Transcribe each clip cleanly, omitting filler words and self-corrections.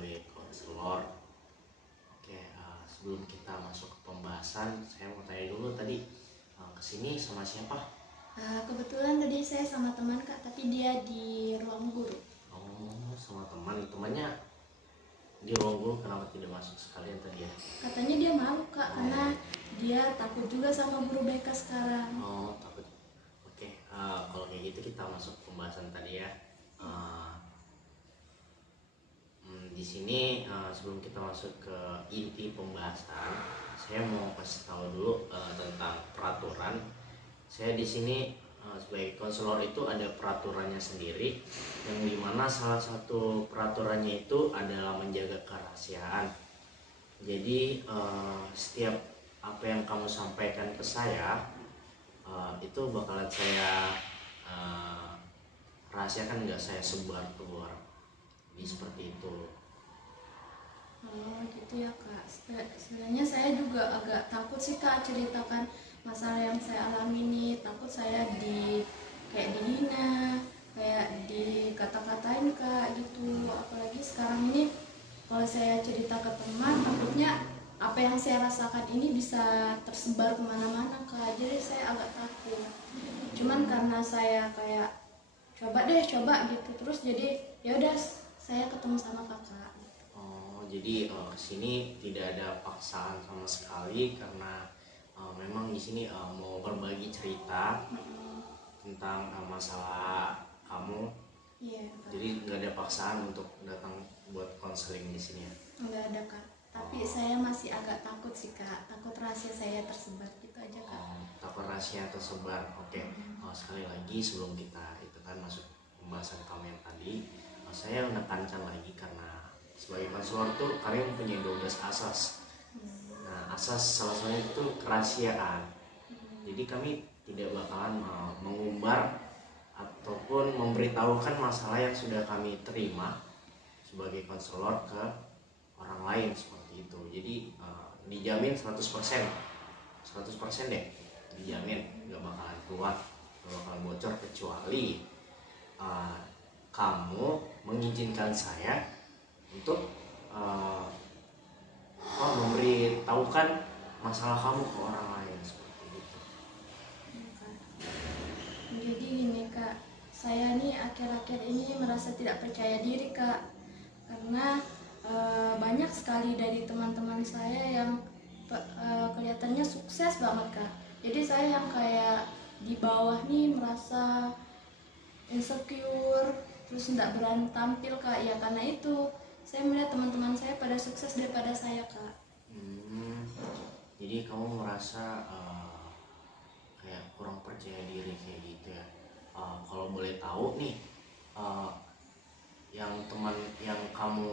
sebagai konselor. Oke, sebelum kita masuk ke pembahasan, saya mau tanya dulu tadi kesini sama siapa? Kebetulan tadi saya sama teman Kak, tapi dia di ruang guru. Oh, sama temannya di ruang guru, kenapa tidak masuk sekalian tadi ya? Katanya dia malu Kak, karena dia takut juga sama guru BK sekarang. Oh, takut. Oke, kalau kayak gitu kita masuk pembahasan tadi ya. Di sini sebelum kita masuk ke inti pembahasan, saya mau kasih tahu dulu tentang peraturan. Saya di sini sebagai konselor itu ada peraturannya sendiri, yang dimana salah satu peraturannya itu adalah menjaga kerahasiaan. Jadi setiap apa yang kamu sampaikan ke saya itu bakalan saya rahasiakan, nggak saya sebar keluar. Jadi seperti itu. Oh gitu ya Kak. Sebenarnya saya juga agak takut sih Kak ceritakan masalah yang saya alami ini. Takut saya kayak dihina, kayak dikata-katain Kak gitu. Apalagi sekarang ini kalau saya cerita ke teman, takutnya apa yang saya rasakan ini bisa tersebar kemana-mana Kak. Jadi saya agak takut. Cuman karena saya kayak coba gitu, terus jadi ya udah saya ketemu sama kakak. Jadi kesini tidak ada paksaan sama sekali, karena memang di sini mau berbagi cerita tentang masalah kamu. Iya. Jadi nggak ada paksaan untuk datang buat konseling di sini ya? Nggak ada Kak. Tapi saya masih agak takut sih Kak. Takut rahasia saya tersebar gitu aja Kak. Takut rahasia tersebar. Oke. Sekali lagi sebelum kita itu kan masuk pembahasan kamu yang tadi, saya menekankan lagi karena sebagai konselor tuh kami mempunyai 12 asas. Nah, asas salah satunya itu kerahasiaan. Jadi kami tidak bakalan mengumbar ataupun memberitahukan masalah yang sudah kami terima sebagai konselor ke orang lain, seperti itu. Jadi dijamin 100% deh, dijamin nggak bakalan keluar, nggak bakalan bocor, kecuali kamu mengizinkan saya untuk memberitahukan masalah kamu ke orang lain, seperti itu. Jadi gini Kak, saya nih akhir-akhir ini merasa tidak percaya diri Kak, karena banyak sekali dari teman-teman saya yang kelihatannya sukses banget Kak. Jadi saya yang kayak di bawah nih merasa insecure, terus tidak berani tampil Kak. Ya karena itu saya melihat teman-teman saya pada sukses daripada saya Kak. Jadi kamu merasa kayak kurang percaya diri kayak gitu ya? Kalau boleh tahu nih, yang kamu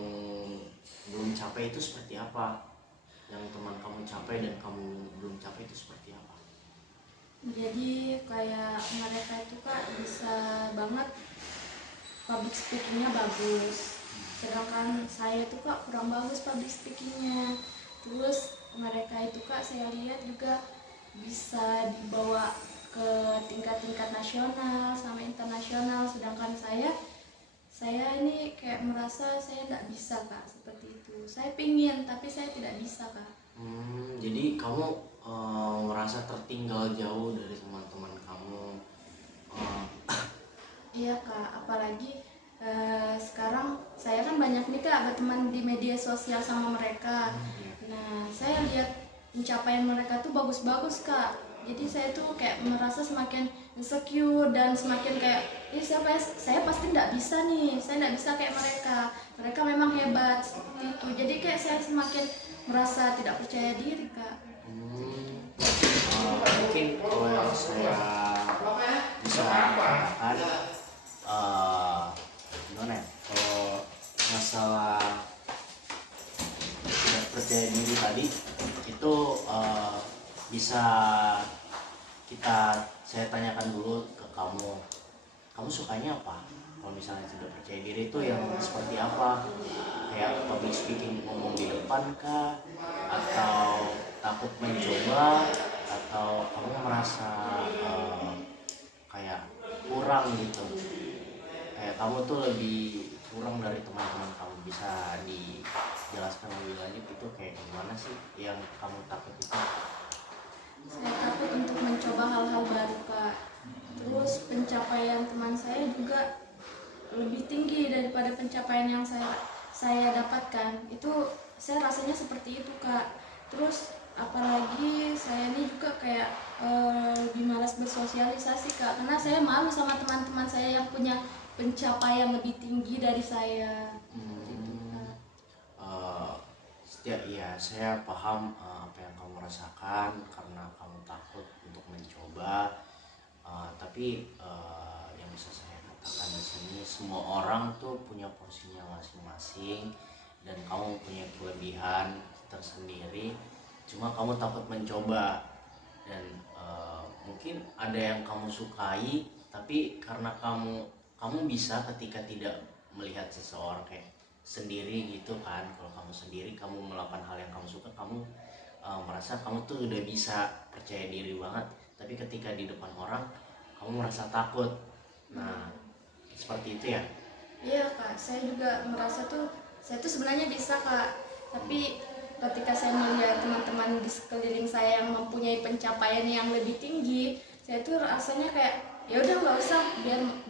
belum capai itu seperti apa? Yang teman kamu capai dan kamu belum capai itu seperti apa? Jadi kayak mereka itu Kak bisa banget public speakingnya bagus, sedangkan saya itu Kak kurang bagus public speakingnya. Terus mereka itu Kak saya lihat juga bisa dibawa ke tingkat-tingkat nasional sama internasional, sedangkan saya ini kayak merasa saya tidak bisa Kak seperti itu. Saya pingin tapi saya tidak bisa Kak. Jadi kamu merasa tertinggal jauh dari teman-teman kamu? Iya Kak, apalagi sekarang saya kan banyak nih Kak berteman di media sosial sama mereka. Nah, saya lihat pencapaian mereka tuh bagus-bagus Kak. Jadi saya tuh kayak merasa semakin insecure dan semakin kayak, saya pasti tidak bisa nih, saya tidak bisa kayak mereka. Mereka memang hebat seperti itu. Jadi kayak saya semakin merasa tidak percaya diri Kak. Mungkin kalau yang saya bisa katakan, gimana ya, kalau masalah tidak percaya diri tadi itu bisa saya tanyakan dulu ke kamu sukanya apa? Kalau misalnya tidak percaya diri itu yang seperti apa? Kayak public speaking, ngomong di depan kah? Atau takut mencoba? Atau kamu merasa kayak kurang gitu? Kayak kamu tuh lebih kurang dari teman-teman kamu bisa dijelaskan lebih lanjut itu kayak gimana sih yang kamu takut itu? Saya takut untuk mencoba hal-hal baru Kak. Terus pencapaian teman saya juga lebih tinggi daripada pencapaian yang saya dapatkan. Itu saya rasanya seperti itu Kak. Terus apalagi saya ini juga kayak lebih malas bersosialisasi Kak, karena saya malu sama teman-teman saya yang punya pencapaian lebih tinggi dari saya. Itu Kak. Eh, Setiap ya saya paham apa yang kamu rasakan karena kamu takut untuk mencoba. Tapi yang bisa saya katakan di sini semua orang tuh punya porsinya masing-masing dan kamu punya kelebihan tersendiri. Cuma kamu takut mencoba dan mungkin ada yang kamu sukai tapi karena kamu bisa ketika tidak melihat seseorang kayak sendiri gitu kan. Kalau kamu sendiri kamu melakukan hal yang kamu suka, kamu merasa kamu tuh udah bisa percaya diri banget, tapi ketika di depan orang kamu merasa takut. Nah seperti itu ya. Iya Kak, saya juga merasa saya tuh sebenarnya bisa Kak, tapi ketika saya melihat teman-teman di sekeliling saya yang mempunyai pencapaian yang lebih tinggi, saya tuh rasanya kayak ya udah nggak usah,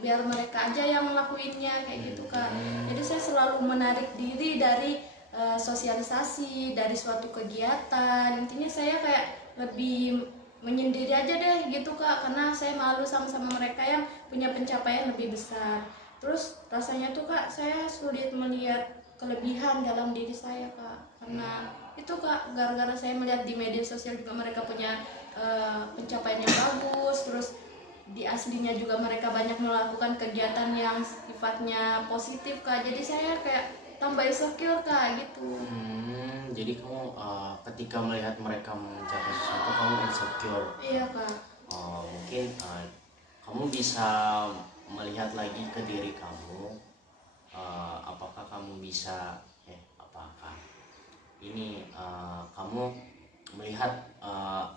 biar mereka aja yang ngelakuinnya kayak gitu Kak. Jadi saya selalu menarik diri dari sosialisasi, dari suatu kegiatan. Intinya saya kayak lebih menyendiri aja deh gitu Kak, karena saya malu sama mereka yang punya pencapaian lebih besar. Terus rasanya tuh Kak, saya sulit melihat kelebihan dalam diri saya Kak, karena itu Kak, gara-gara saya melihat di media sosial juga mereka punya pencapaian yang bagus. Terus di aslinya juga mereka banyak melakukan kegiatan yang sifatnya positif Kak, jadi saya kayak tambah insecure Kak gitu. Jadi kamu ketika melihat mereka mencapai sesuatu kamu insecure. Iya Kak. Mungkin kamu bisa melihat lagi ke diri kamu. Apakah kamu bisa apakah ini kamu melihat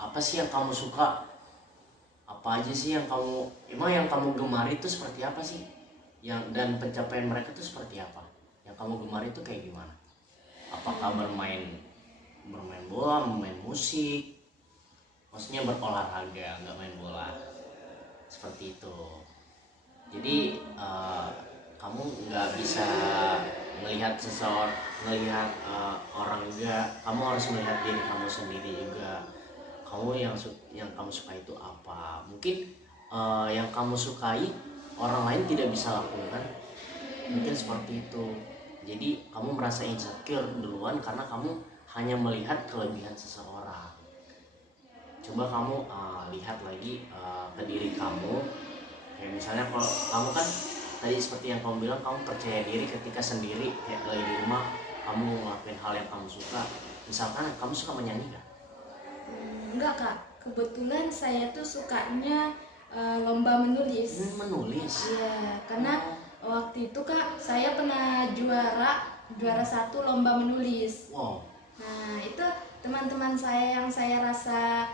apa sih yang kamu suka, apa aja sih yang kamu gemari itu seperti apa sih, dan pencapaian mereka itu seperti apa, yang kamu gemari itu kayak gimana? Apakah bermain bola, bermain musik, maksudnya berolahraga, nggak main bola, seperti itu. Jadi kamu nggak bisa melihat melihat orang juga, kamu harus melihat diri kamu sendiri juga. Kamu yang kamu suka itu apa? Mungkin yang kamu sukai orang lain tidak bisa lakukan, mungkin seperti itu. Jadi kamu merasa insecure duluan karena kamu hanya melihat kelebihan seseorang. Coba kamu lihat lagi ke diri kamu. Kayak misalnya kalau kamu kan tadi seperti yang kamu bilang, kamu percaya diri ketika sendiri, kayak lagi di rumah kamu ngelakuin hal yang kamu suka. Misalkan kamu suka menyanyi gak? Enggak Kak, kebetulan saya tuh sukanya lomba menulis. Menulis? Iya, karena waktu itu Kak, saya pernah juara satu lomba menulis. Wow. Nah itu teman-teman saya yang saya rasa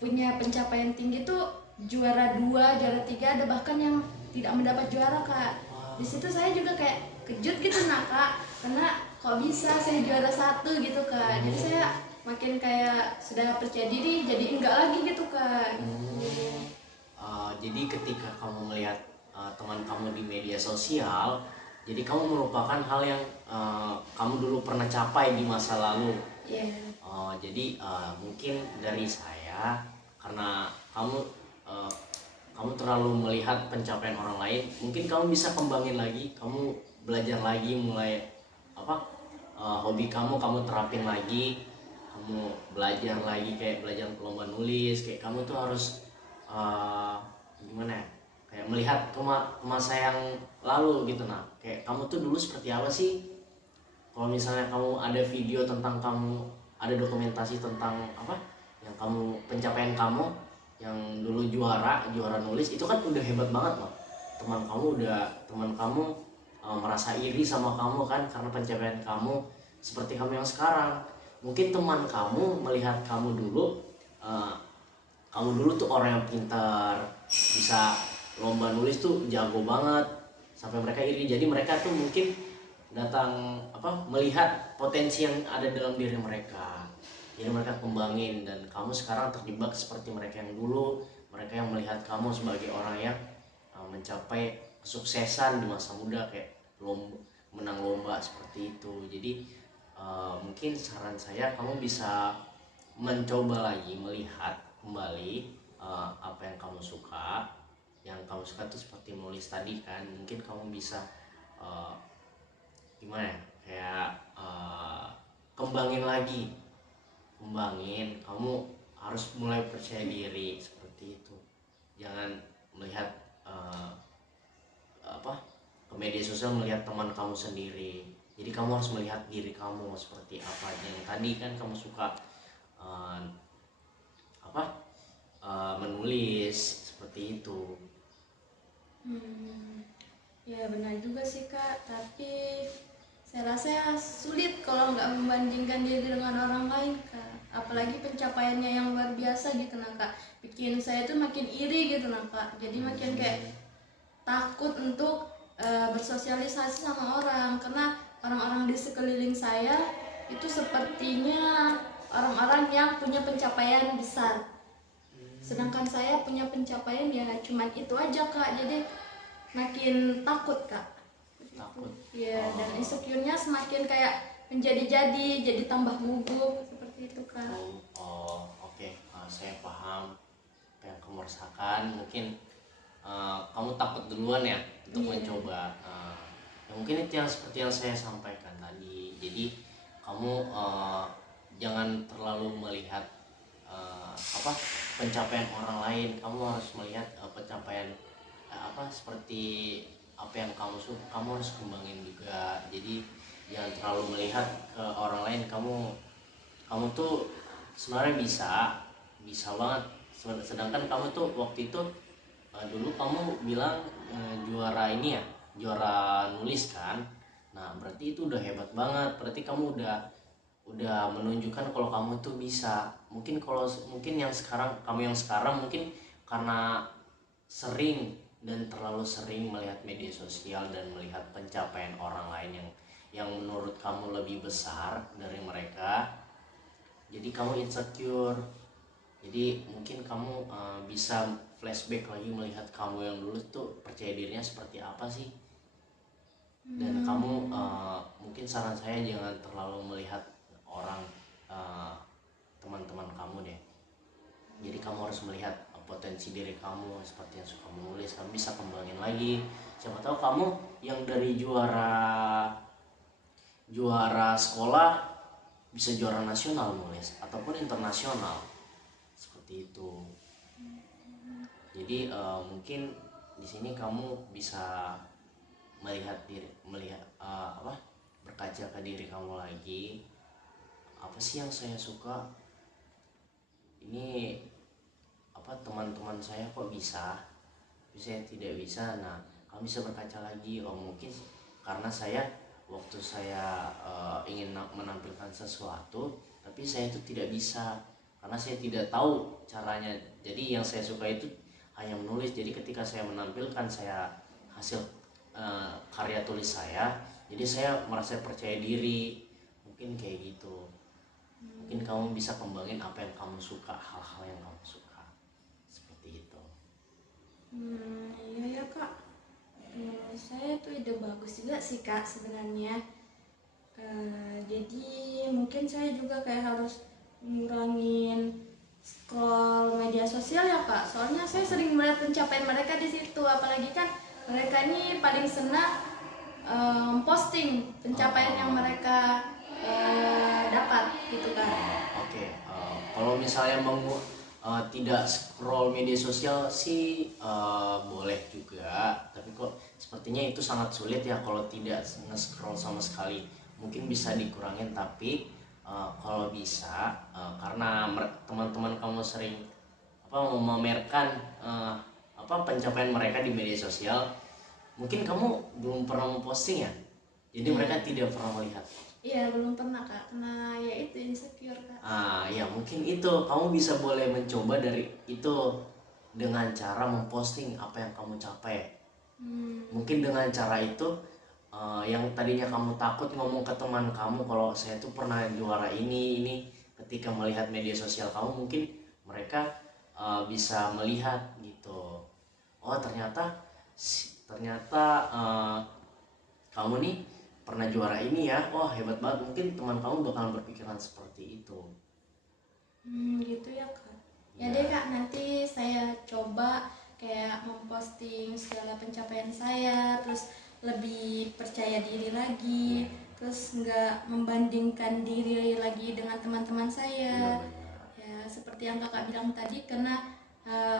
punya pencapaian tinggi tuh juara 2, juara 3, ada bahkan yang tidak mendapat juara Kak. Di situ saya juga kayak kejut gitu nah Kak, karena kok bisa saya juara 1 gitu Kak. Jadi saya makin kayak sudah percaya diri, jadi enggak lagi gitu Kak. Jadi ketika kamu melihat teman kamu di media sosial, jadi kamu merupakan hal yang kamu dulu pernah capai di masa lalu. Iya. Jadi mungkin dari saya, karena kamu terlalu melihat pencapaian orang lain, mungkin kamu bisa kembangin lagi, kamu belajar lagi, mulai hobi kamu terapin lagi, kamu belajar lagi, kayak belajar lomba nulis. Kayak kamu tuh harus gimana ya, kayak melihat ke masa yang lalu gitu. Nah kayak kamu tuh dulu seperti apa sih. Kalau misalnya kamu ada video tentang kamu, ada dokumentasi tentang yang kamu, pencapaian kamu yang dulu juara nulis, itu kan udah hebat banget loh. Teman kamu merasa iri sama kamu kan, karena pencapaian kamu seperti kamu yang sekarang. Mungkin teman kamu melihat kamu dulu tuh orang yang pintar, bisa lomba nulis tuh jago banget, sampai mereka iri. Jadi mereka tuh mungkin melihat potensi yang ada dalam diri mereka. Jadi mereka kembangin, dan kamu sekarang terjebak seperti mereka yang dulu, mereka yang melihat kamu sebagai orang yang mencapai kesuksesan di masa muda, kayak menang lomba seperti itu. Jadi mungkin saran saya, kamu bisa mencoba lagi melihat kembali apa yang kamu suka. Yang kamu suka itu seperti menulis tadi kan, mungkin kamu bisa uh, gimana ya, kayak kembangin, kamu harus mulai percaya diri seperti itu. Jangan melihat uh, ke media sosial, melihat teman kamu sendiri. Jadi kamu harus melihat diri kamu seperti apa. Yang tadi kan kamu suka uh, menulis seperti itu. Ya benar juga sih kak, tapi saya rasa ya sulit kalau nggak membandingkan diri dengan orang lain kak, apalagi pencapaiannya yang luar biasa gitu nah kak, bikin saya tuh makin iri gitu nah kak, jadi makin kayak takut untuk bersosialisasi sama orang, karena orang-orang di sekeliling saya itu sepertinya orang-orang yang punya pencapaian besar, sedangkan saya punya pencapaian ya cuman itu aja kak, jadi makin takut kak. Takut. Ya, dan insecure-nya semakin kayak menjadi-jadi, jadi tambah gugup seperti itu kak. Oke. Saya paham apa yang kamu rasakan. Mungkin kamu takut duluan ya untuk mencoba. Ya mungkin itu yang seperti yang saya sampaikan tadi. Jadi kamu jangan terlalu melihat pencapaian orang lain. Kamu harus melihat pencapaian seperti apa yang kamu suka, kamu harus kembangin juga. Jadi jangan terlalu melihat ke orang lain. Kamu tuh sebenarnya bisa banget. Sedangkan kamu tuh waktu itu dulu kamu bilang juara ini ya, juara nulis kan. Nah berarti itu udah hebat banget, berarti kamu udah menunjukkan kalau kamu tuh bisa. Mungkin kamu yang sekarang mungkin karena terlalu sering melihat media sosial dan melihat pencapaian orang lain yang menurut kamu lebih besar dari mereka, jadi kamu insecure. Jadi mungkin kamu bisa flashback lagi, melihat kamu yang dulu tuh percaya dirinya seperti apa sih. Dan kamu mungkin saran saya jangan terlalu melihat orang, teman-teman kamu deh. Jadi kamu harus melihat potensi diri kamu, seperti yang suka menulis, kamu bisa kembangin lagi. Siapa tahu kamu yang dari juara sekolah bisa juara nasional nulis ataupun internasional seperti itu. Jadi mungkin di sini kamu bisa berkaca ke diri kamu lagi. Apa sih yang saya suka? Ini teman-teman saya kok bisa, tapi saya tidak bisa. Nah kamu bisa berkaca lagi, mungkin karena waktu saya ingin menampilkan sesuatu, tapi saya itu tidak bisa karena saya tidak tahu caranya. Jadi yang saya suka itu hanya menulis. Jadi ketika saya menampilkan hasil karya tulis saya, jadi saya merasa percaya diri. Mungkin kayak gitu. Mungkin kamu bisa kembangin apa yang kamu suka, hal-hal yang kamu suka. Iya ya kak, saya tuh ide bagus juga sih kak sebenarnya. Jadi mungkin saya juga kayak harus ngurangin scroll media sosial ya kak, soalnya saya sering melihat pencapaian mereka di situ, apalagi kan mereka ini paling senang posting pencapaian yang mereka dapat gitu kan. Oke. Kalau misalnya tidak scroll media sosial sih boleh juga, tapi kok sepertinya itu sangat sulit ya kalau tidak nge-scroll sama sekali. Mungkin bisa dikurangin, tapi kalau bisa, karena teman-teman kamu sering memamerkan pencapaian mereka di media sosial, mungkin kamu belum pernah memposting ya, jadi mereka tidak pernah melihat. Iya belum pernah kak, karena ya itu insecure kak. Ya mungkin itu kamu bisa boleh mencoba dari itu dengan cara memposting apa yang kamu capai. Mungkin dengan cara itu yang tadinya kamu takut ngomong ke teman kamu kalau saya tuh pernah juara ini, ketika melihat media sosial kamu mungkin mereka bisa melihat gitu, oh ternyata kamu nih pernah juara ini ya, wah hebat banget, mungkin teman kamu bakalan berpikiran seperti itu. Gitu ya kak. Ya Ya, deh kak, nanti saya coba kayak memposting segala pencapaian saya, terus lebih percaya diri lagi, terus nggak membandingkan diri lagi dengan teman-teman iya saya. benar. Ya seperti yang kakak bilang tadi, karena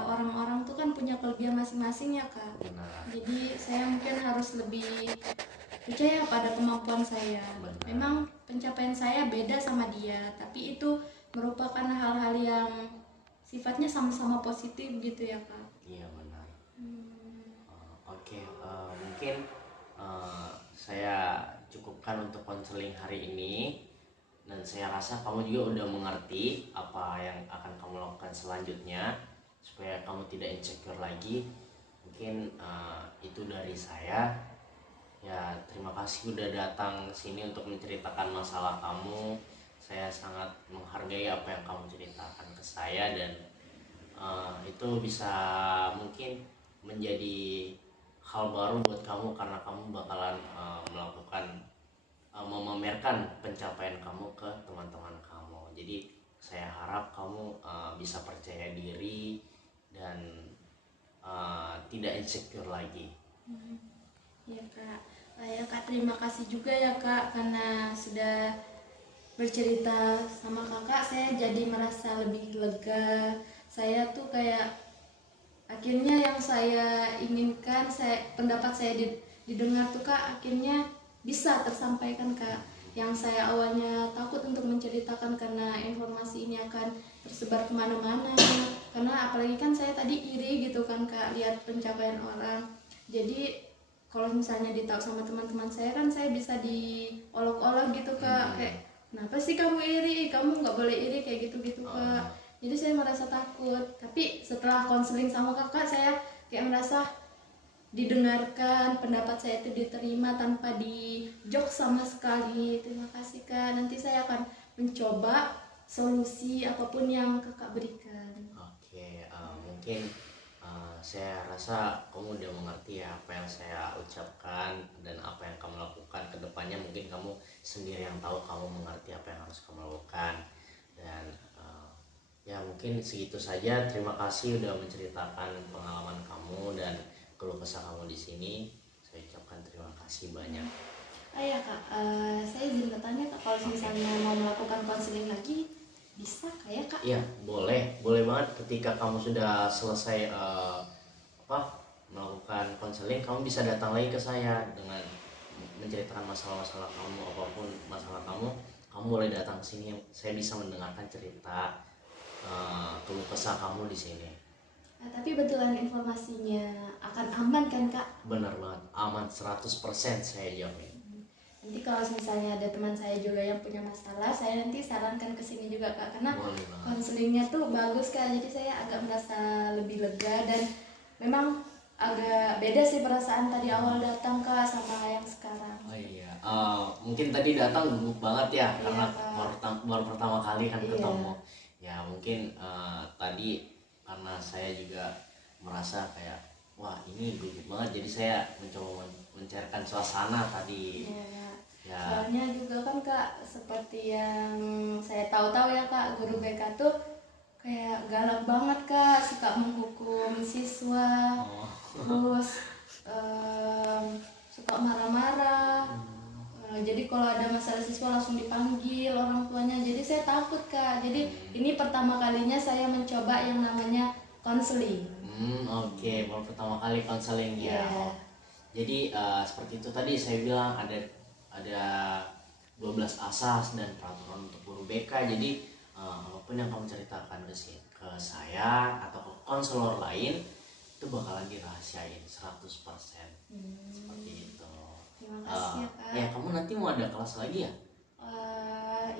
orang-orang tuh kan punya kelebihan masing-masing ya kak. Benar. Jadi saya mungkin harus lebih percaya pada kemampuan saya. Benar. Memang pencapaian saya beda sama dia, tapi itu merupakan hal-hal yang sifatnya sama-sama positif gitu ya kak. Iya benar. Oke, mungkin saya cukupkan untuk konseling hari ini, dan saya rasa kamu juga udah mengerti apa yang akan kamu lakukan selanjutnya supaya kamu tidak insecure lagi. Mungkin itu dari saya. Ya, terima kasih udah datang sini untuk menceritakan masalah kamu. Saya sangat menghargai apa yang kamu ceritakan ke saya, dan itu bisa mungkin menjadi hal baru buat kamu karena kamu bakalan melakukan memamerkan pencapaian kamu ke teman-teman kamu. Jadi saya harap kamu bisa percaya diri dan tidak insecure lagi. Ya kak. Ya kak, terima kasih juga ya kak karena sudah bercerita sama kakak. Saya jadi merasa lebih lega. Saya tuh kayak akhirnya yang saya inginkan, pendapat saya didengar tuh kak, akhirnya bisa tersampaikan kak. Yang saya awalnya takut untuk menceritakan karena informasi ini akan tersebar kemana-mana, karena apalagi kan saya tadi iri gitu kan kak, lihat pencapaian orang. Jadi kalau misalnya ditahu sama teman-teman saya kan saya bisa diolok-olok gitu kak, kayak kenapa sih kamu iri, kamu nggak boleh iri kayak gitu-gitu kak. Jadi saya merasa takut, tapi setelah konseling sama kakak saya kayak merasa didengarkan, pendapat saya itu diterima tanpa dijok sama sekali. Terima kasih kak, nanti saya akan mencoba solusi apapun yang kakak berikan. Oke, mungkin saya rasa kamu udah mengerti ya apa yang saya ucapkan dan apa yang kamu lakukan ke depannya. Mungkin kamu sendiri yang tahu, kamu mengerti apa yang harus kamu lakukan. Dan ya mungkin segitu saja. Terima kasih udah menceritakan pengalaman kamu dan keluh kesah kamu di sini. Saya ucapkan terima kasih banyak. Ya kak, saya izin bertanya kak, kalau misalnya mau melakukan konseling lagi bisa kak ya kak? Iya, boleh banget. Ketika kamu sudah selesai melakukan konseling, kamu bisa datang lagi ke saya dengan menceritakan masalah-masalah kamu, apapun masalah kamu boleh datang ke sini. Saya bisa mendengarkan cerita keluh kesah kamu di sini. Tapi betulan informasinya akan aman kan kak? Benar banget, aman 100% saya jamin. Nanti kalau misalnya ada teman saya juga yang punya masalah, saya nanti sarankan ke sini juga kak, karena konselingnya tuh bagus kak. Jadi saya agak merasa lebih lega, dan memang agak beda sih perasaan tadi awal datang kak sama yang sekarang. Oh iya, mungkin tadi datang gugup banget ya, karena baru pertama kali kan ketemu. Ya mungkin tadi karena saya juga merasa kayak wah ini gugup banget, jadi saya mencoba mencairkan suasana tadi. Ya. Soalnya juga kan kak, seperti yang saya tahu-tahu ya kak, guru BK tuh kayak galak banget kak, suka menghukum siswa, terus suka marah-marah. Jadi kalau ada masalah siswa langsung dipanggil orang tuanya. Jadi saya takut kak. Jadi ini pertama kalinya saya mencoba yang namanya konseling. Oke, baru pertama kali konseling ya. Jadi seperti itu tadi saya bilang ada 12 asas dan peraturan untuk guru BK. Jadi apapun yang kamu ceritakan ke saya atau ke konselor lain itu bakalan dirahasiain 100%. Seperti itu. Terima kasih ya kak. Ya kamu nanti mau ada kelas lagi ya?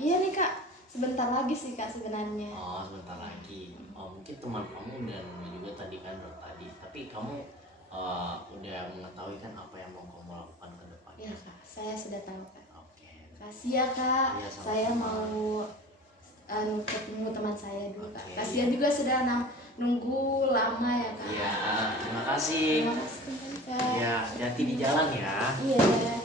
Iya nih kak, sebentar lagi sih kak sebenarnya. Oh sebentar lagi. Mungkin teman kamu dan juga tadi kan tadi. Tapi kamu udah mengetahui kan apa yang mau kamu lakukan ke depannya? Iya kak. saya sudah tahu kak. Oke. Kasih ya kak. Iya, sama-sama. Saya mau ketemu teman saya dulu kak. Oke. Kasihan juga sudah nunggu lama ya kak. Iya, terima kasih. Terima kasih kak. Ya, hati-hati di jalan ya. Iya.